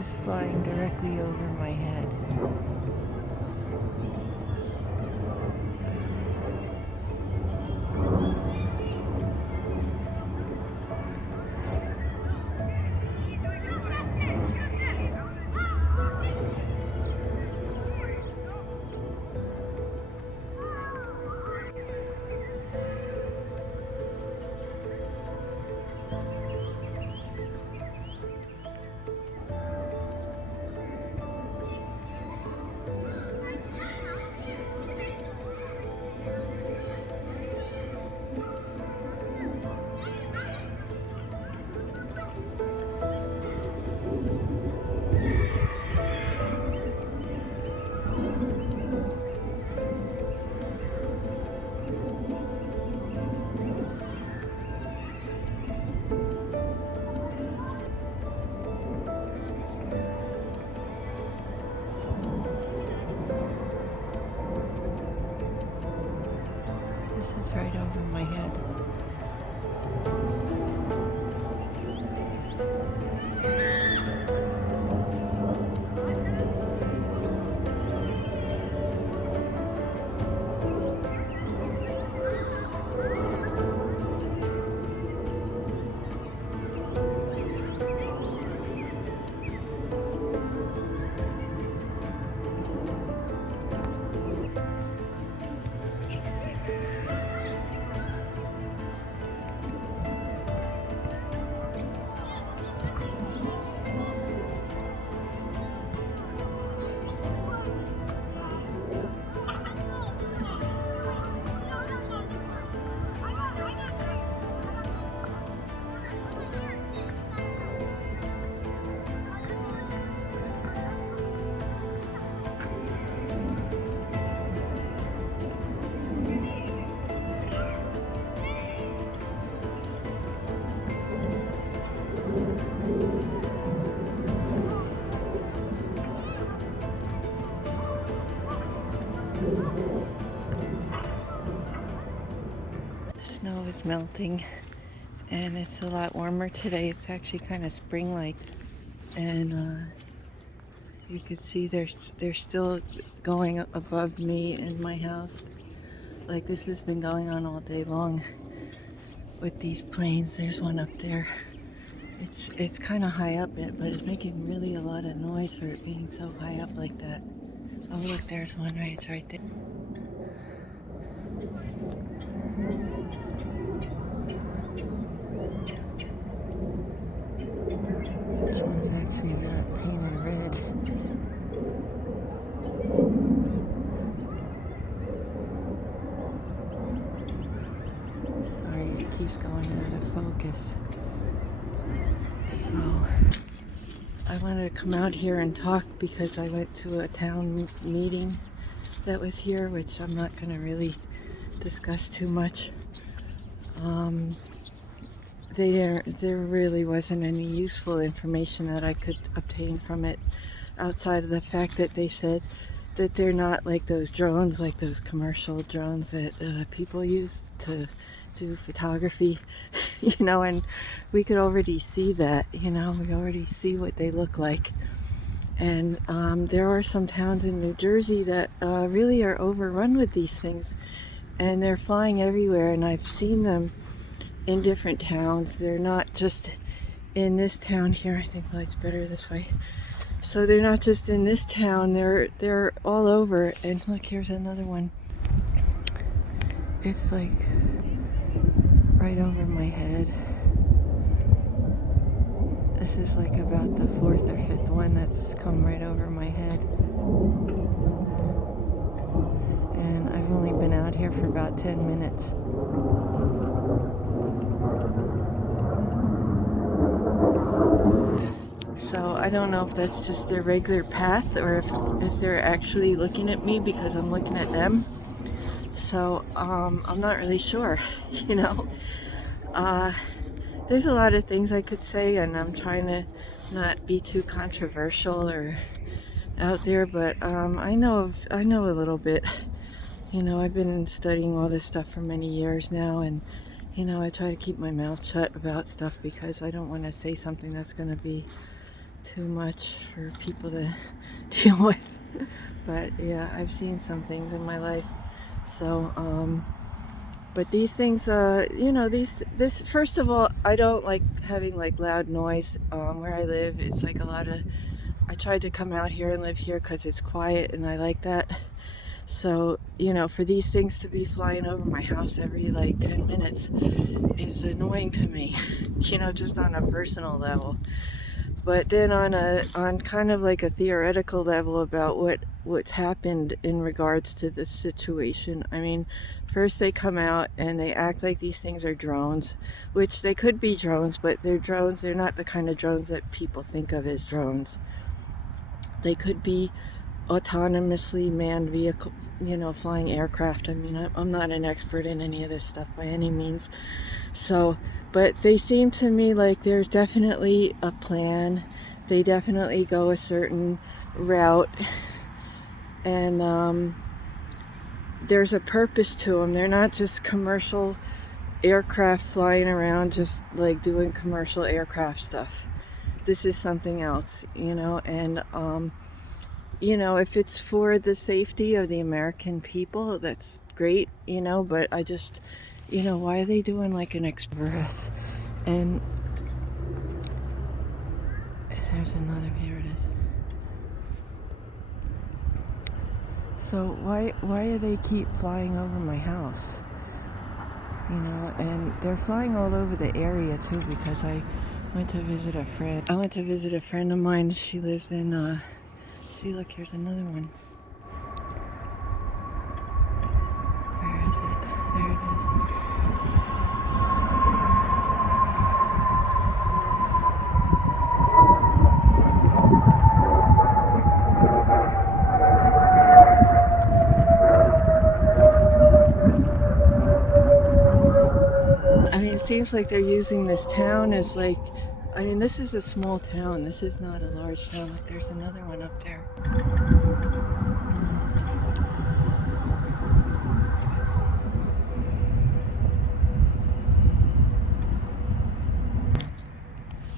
just flying directly over my head. This is right over my head. Snow is melting and it's a lot warmer today. It's actually kind of spring-like, and you can see they're still going above me in my house. Like, this has been going on all day long with these planes. There's one up there. It's kind of high up, but it's making really a lot of noise for it being so high up like that. Oh look, there's one it's right there. This one's actually painted red. Sorry, it keeps going out of focus. So, I wanted to come out here and talk because I went to a town meeting that was here, which I'm not going to really discuss too much. There really wasn't any useful information that I could obtain from it, outside of the fact that they said that they're not like those drones, like those commercial drones that people use to do photography, and we could already see that, we already see what they look like. And there are some towns in New Jersey that really are overrun with these things, and they're flying everywhere, and I've seen them in different towns. They're not just in this town here. I think the light's better this way. So they're not just in this town, they're all over. And look, here's another one. It's like right over my head. This is like about the 4th or 5th one that's come right over my head. And I've only been out here for about 10 minutes. So I don't know if that's just their regular path, or if they're actually looking at me because I'm looking at them. So I'm not really sure, There's a lot of things I could say, and I'm trying to not be too controversial or out there, but I know a little bit. I've been studying all this stuff for many years now, and I try to keep my mouth shut about stuff because I don't want to say something that's going to be too much for people to deal with. But yeah, I've seen some things in my life. So, but these things, this, first of all, I don't like having like loud noise where I live. It's like a lot of, I tried to come out here and live here because it's quiet and I like that. So, for these things to be flying over my house every like 10 minutes is annoying to me, just on a personal level. But then on kind of like a theoretical level about what's happened in regards to this situation. I mean, first they come out and they act like these things are drones, which they could be drones, but they're drones. They're not the kind of drones that people think of as drones. They could be autonomously manned vehicle, flying aircraft. I mean, I'm not an expert in any of this stuff by any means. So, but they seem to me like there's definitely a plan. They definitely go a certain route, and there's a purpose to them. They're not just commercial aircraft flying around just like doing commercial aircraft stuff. This is something else, and if it's for the safety of the American people, that's great, but I just, why are they doing like an express? And there's another, here it is. So why do they keep flying over my house? And they're flying all over the area too, because I went to visit a friend. Of mine. She lives in, see, look, here's another one. Where is it? There it is. I mean, it seems like they're using this town as like, this is a small town. This is not a large town. Look, there's another one up there.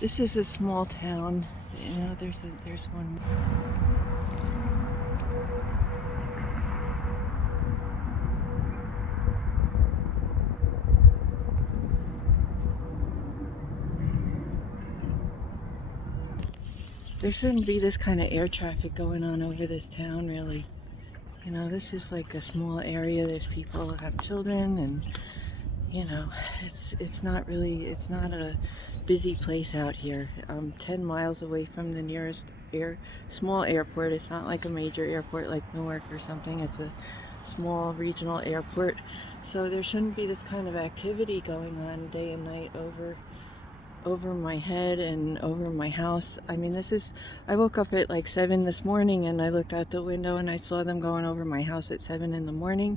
This is a small town. There's one more. There shouldn't be this kind of air traffic going on over this town, really. This is like a small area. There's people who have children, and it's not a busy place out here. I'm 10 miles away from the nearest small airport. It's not like a major airport like Newark or something. It's a small regional airport. So there shouldn't be this kind of activity going on day and night over my head and over my house. I woke up at like 7 this morning and I looked out the window and I saw them going over my house at 7 in the morning.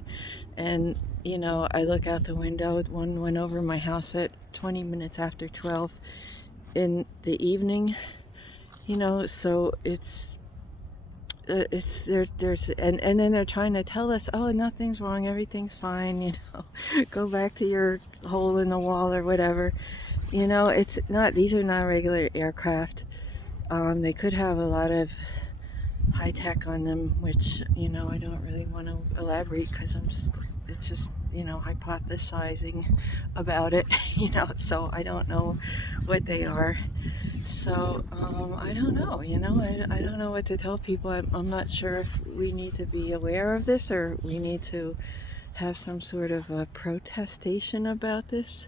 And, I look out the window, one went over my house at 20 minutes after 12 in the evening, so there's and then they're trying to tell us, oh, nothing's wrong, everything's fine, go back to your hole in the wall or whatever. It's not, these are not regular aircraft. They could have a lot of high tech on them, which, I don't really want to elaborate because it's just, hypothesizing about it, so I don't know what they are. So, I don't know, I don't know what to tell people. I'm not sure if we need to be aware of this or we need to have some sort of a protestation about this.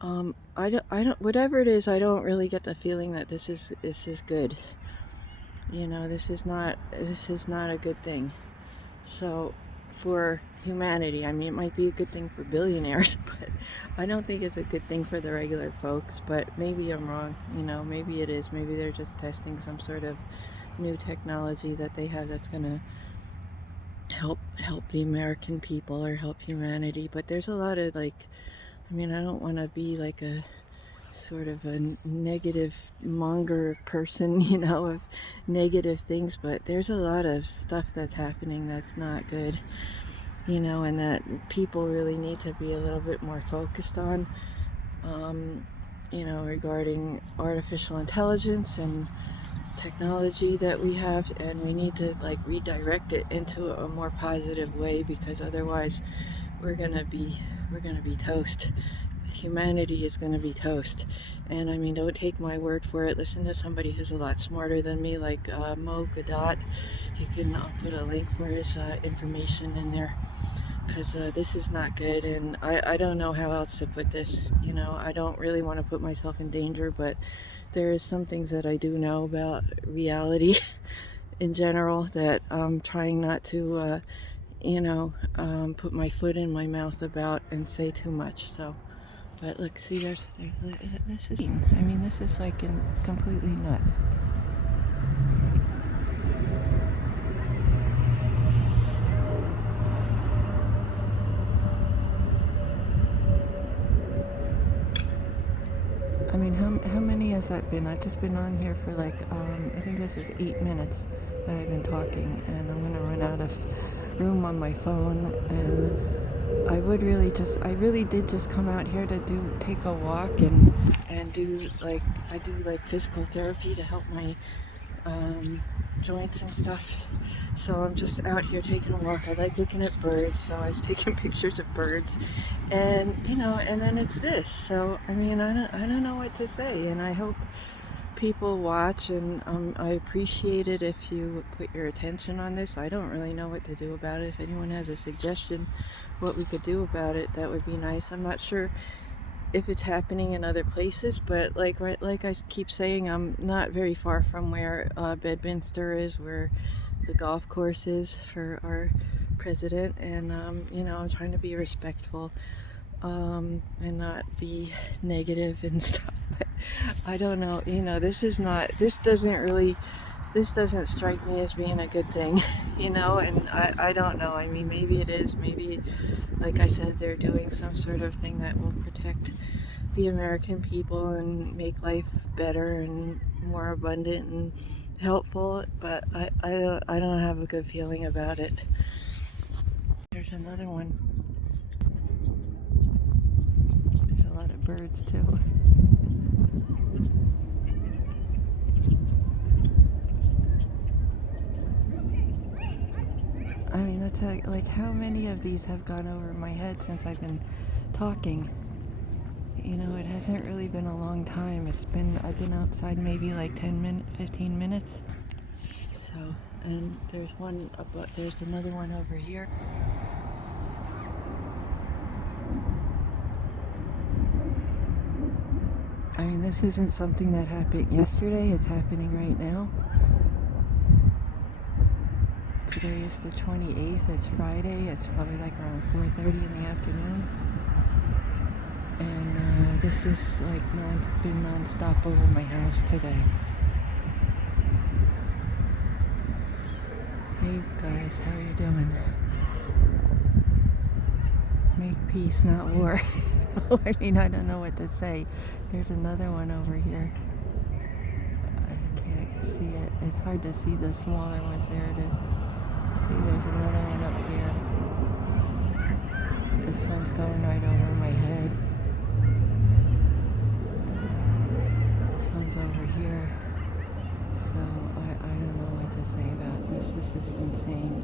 I don't, whatever it is, I don't really get the feeling that this is good. This is not a good thing. So, for humanity, it might be a good thing for billionaires, but I don't think it's a good thing for the regular folks. But maybe I'm wrong, maybe it is. Maybe they're just testing some sort of new technology that they have that's gonna help the American people or help humanity. But there's a lot of I don't want to be like a sort of a negative monger person, of negative things, but there's a lot of stuff that's happening that's not good, and that people really need to be a little bit more focused on, regarding artificial intelligence and technology that we have, and we need to like redirect it into a more positive way, because otherwise we're gonna be toast. Humanity is gonna be toast. And I mean, don't take my word for it. Listen to somebody who's a lot smarter than me, like Mo Gadot. I'll put a link for his information in there, because this is not good, and I don't know how else to put this. You know, I don't really want to put myself in danger, but there is some things that I do know about reality in general that I'm trying not to, put my foot in my mouth about and say too much. So, but look, see, this is, I mean, this is like completely nuts. I mean, how many has that been? I've just been on here for like, I think this is 8 minutes that I've been talking, and I'm gonna run out of room on my phone, and I really did just come out here to take a walk and do like, I do like physical therapy to help my joints and stuff. So I'm just out here taking a walk. I like looking at birds, so I was taking pictures of birds, and and then it's this. So I mean, I don't know what to say, and I hope people watch, and I appreciate it if you put your attention on this. I don't really know what to do about it. If anyone has a suggestion what we could do about it, that would be nice. I'm not sure if it's happening in other places, but like I keep saying, I'm not very far from where Bedminster is, where the golf course is for our president, and I'm trying to be respectful and not be negative and stuff. But I don't know, this doesn't strike me as being a good thing, and I don't know. I mean, maybe it is. Maybe, like I said, they're doing some sort of thing that will protect the American people and make life better and more abundant and helpful, but I don't have a good feeling about it. There's another one. There's a lot of birds too. I mean, that's like how many of these have gone over my head since I've been talking? It hasn't really been a long time. I've been outside maybe like 15 minutes. So, and there's another one over here. I mean, this isn't something that happened yesterday. It's happening right now. Today is the 28th. It's Friday. It's probably like around 4:30 in the afternoon. And this is like been non-stop over my house today. Hey guys, how are you doing? Make peace, not war. I mean, I don't know what to say. There's another one over here. I can't see it. It's hard to see the smaller ones. There it is. See, there's another one up here. This one's going right over my head. This one's over here. So I don't know what to say about this. This is insane.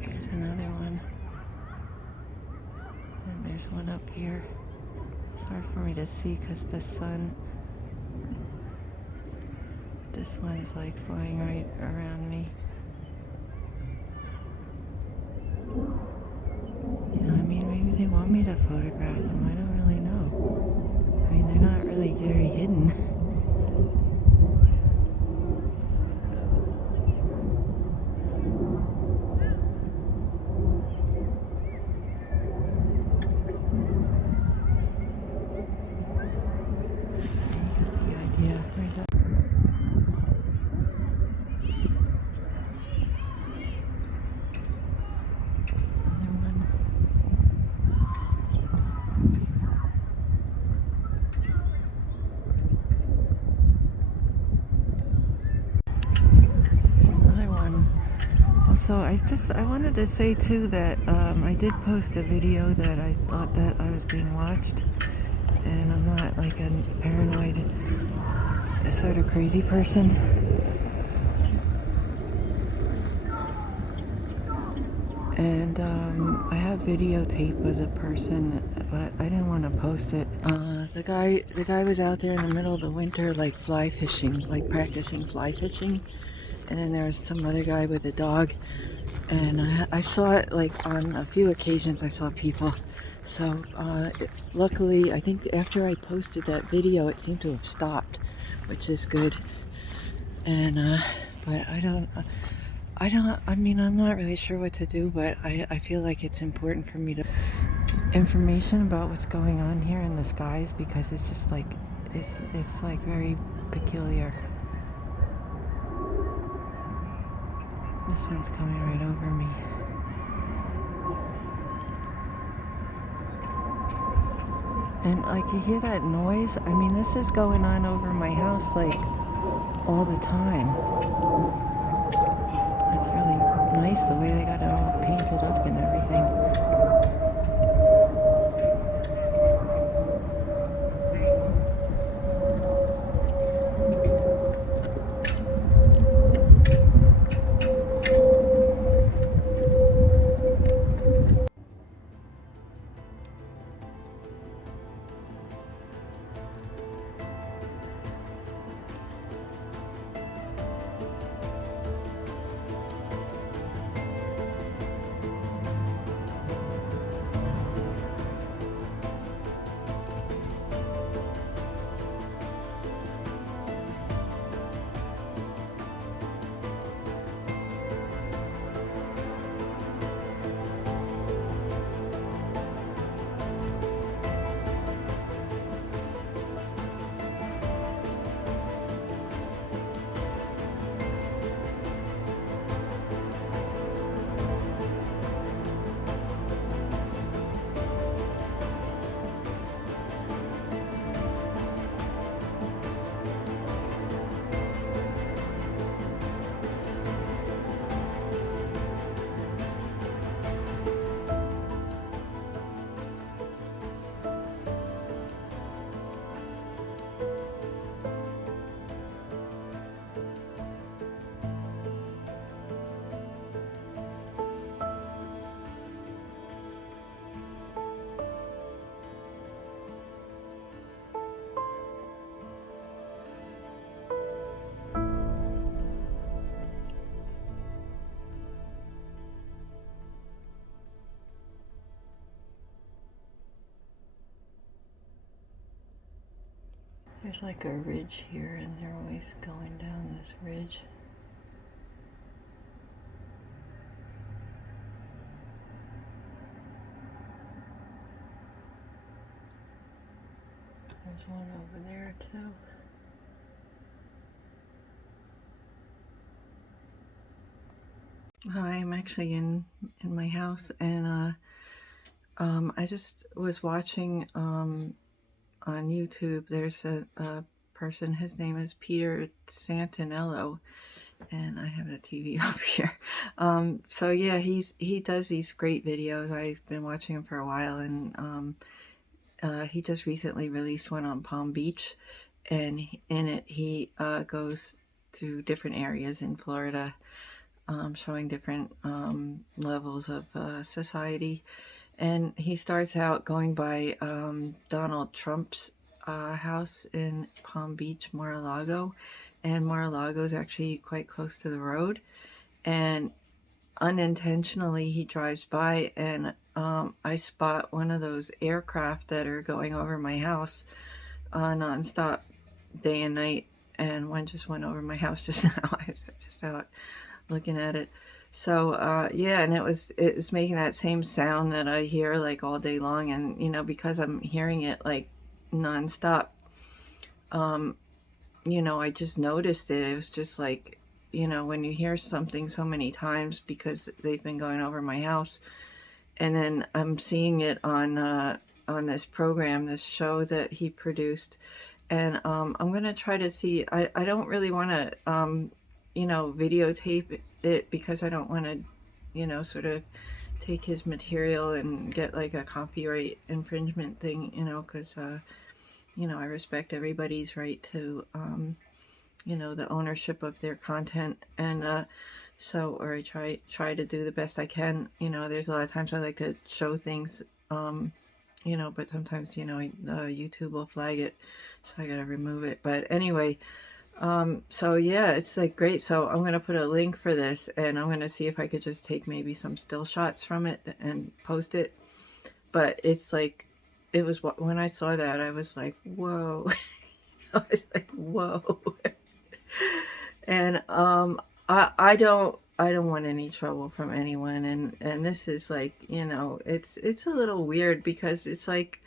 Here's another one. And there's one up here. It's hard for me to see because the sun. This one's like flying right around me. I mean, maybe they want me to photograph them. I don't really know. I mean, they're not really very hidden. The idea. Where's that? So I wanted to say too that I did post a video that I thought that I was being watched, and I'm not like a paranoid sort of crazy person. And I have videotape of the person, but I didn't want to post it. The guy was out there in the middle of the winter, like fly fishing, like practicing fly fishing. And then there was some other guy with a dog, and I saw it like on a few occasions. I saw people. So luckily, I think after I posted that video, it seemed to have stopped, which is good. And but I mean, I'm not really sure what to do, but I feel like it's important for me to information about what's going on here in the skies, because it's just like, it's like very peculiar. This one's coming right over me. And like, you hear that noise? I mean, this is going on over my house like all the time. It's really nice the way they got it all painted up and everything. There's like a ridge here, and they're always going down this ridge. There's one over there too. Hi, I'm actually in my house, and I just was watching on YouTube. There's a person, his name is Peter Santenello, and I have a TV over here. So yeah, he does these great videos. I've been watching him for a while, and he just recently released one on Palm Beach, and in it he goes to different areas in Florida, showing different levels of society. And he starts out going by Donald Trump's house in Palm Beach, Mar-a-Lago. And Mar-a-Lago is actually quite close to the road. And unintentionally, he drives by, and I spot one of those aircraft that are going over my house nonstop, day and night. And one just went over my house just now. I was just out looking at it. So yeah, and it was making that same sound that I hear like all day long, and you know, because I'm hearing it like nonstop, you know, I just noticed it. It was just like, you know, when you hear something so many times, because they've been going over my house, and then I'm seeing it on this program, this show that he produced, and I'm gonna try to see. I don't really want to you know, videotape it, because I don't want to, you know, sort of take his material and get like a copyright infringement thing, you know, because you know, I respect everybody's right to, you know, the ownership of their content. And so, or I try to do the best I can. You know, there's a lot of times I like to show things, you know, but sometimes, you know, YouTube will flag it, so I gotta remove it. But anyway, so yeah, it's like great. So I'm gonna put a link for this, and I'm gonna see if I could just take maybe some still shots from it and post it. But it's like, it was, when I saw that, I was like, whoa. I was like, whoa. And I don't want any trouble from anyone, and this is like, you know, it's a little weird, because it's like,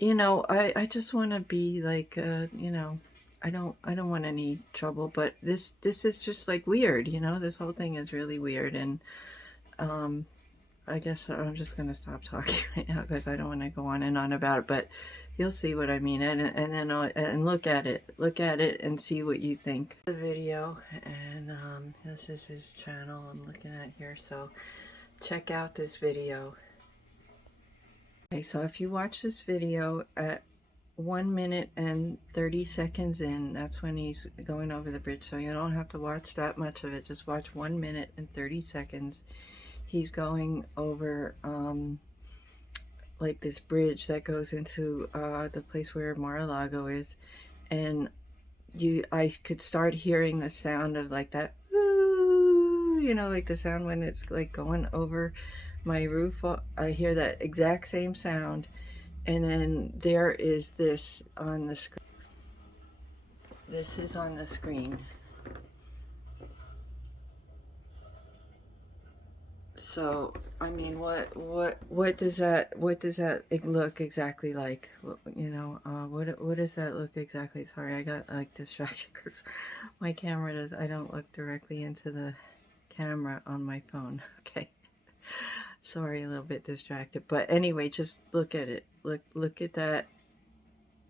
you know, I just want to be like, you know, I don't want any trouble, but this is just like weird, you know. This whole thing is really weird. And I guess I'm just gonna stop talking right now, because I don't want to go on and on about it, but you'll see what I mean. And then and look at it and see what you think. The video, and this is his channel I'm looking at here, so check out this video. Okay, so if you watch this video at 1 minute and 30 seconds in, that's when he's going over the bridge. So you don't have to watch that much of it, just watch 1 minute and 30 seconds. He's going over like this bridge that goes into the place where Mar-a-Lago is, and I could start hearing the sound of like that, you know, like the sound when it's like going over my roof. I hear that exact same sound. And then there is this on the screen. This is on the screen. So I mean, what does that look exactly like? You know, what does that look exactly? Sorry, I got like distracted because my camera does. I don't look directly into the camera on my phone. Okay, sorry, a little bit distracted. But anyway, just look at it. Look at that.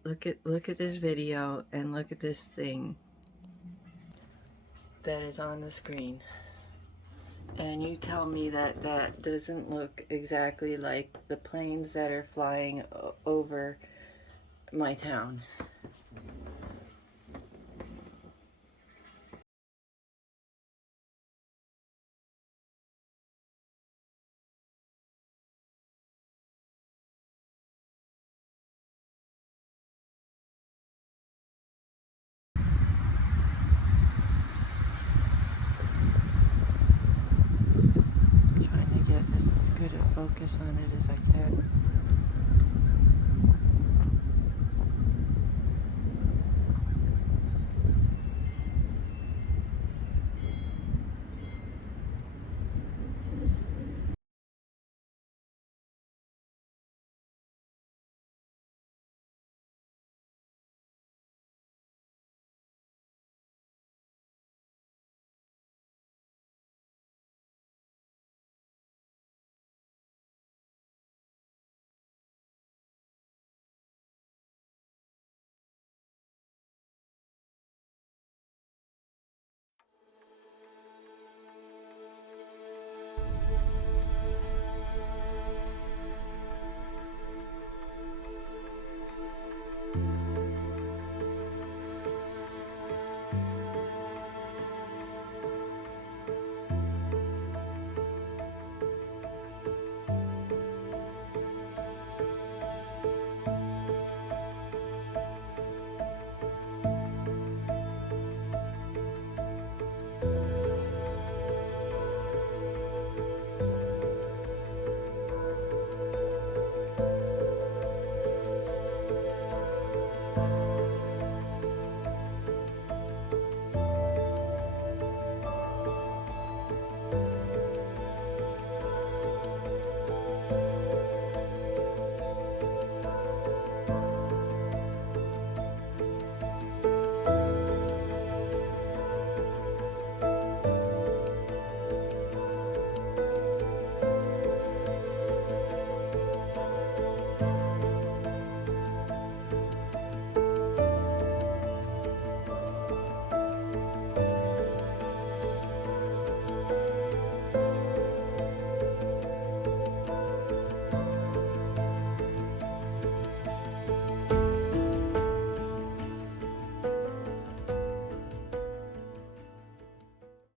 Look at this video, and look at this thing that is on the screen. And you tell me that that doesn't look exactly like the planes that are flying over my town. Trying to get as good a focus on it as I can.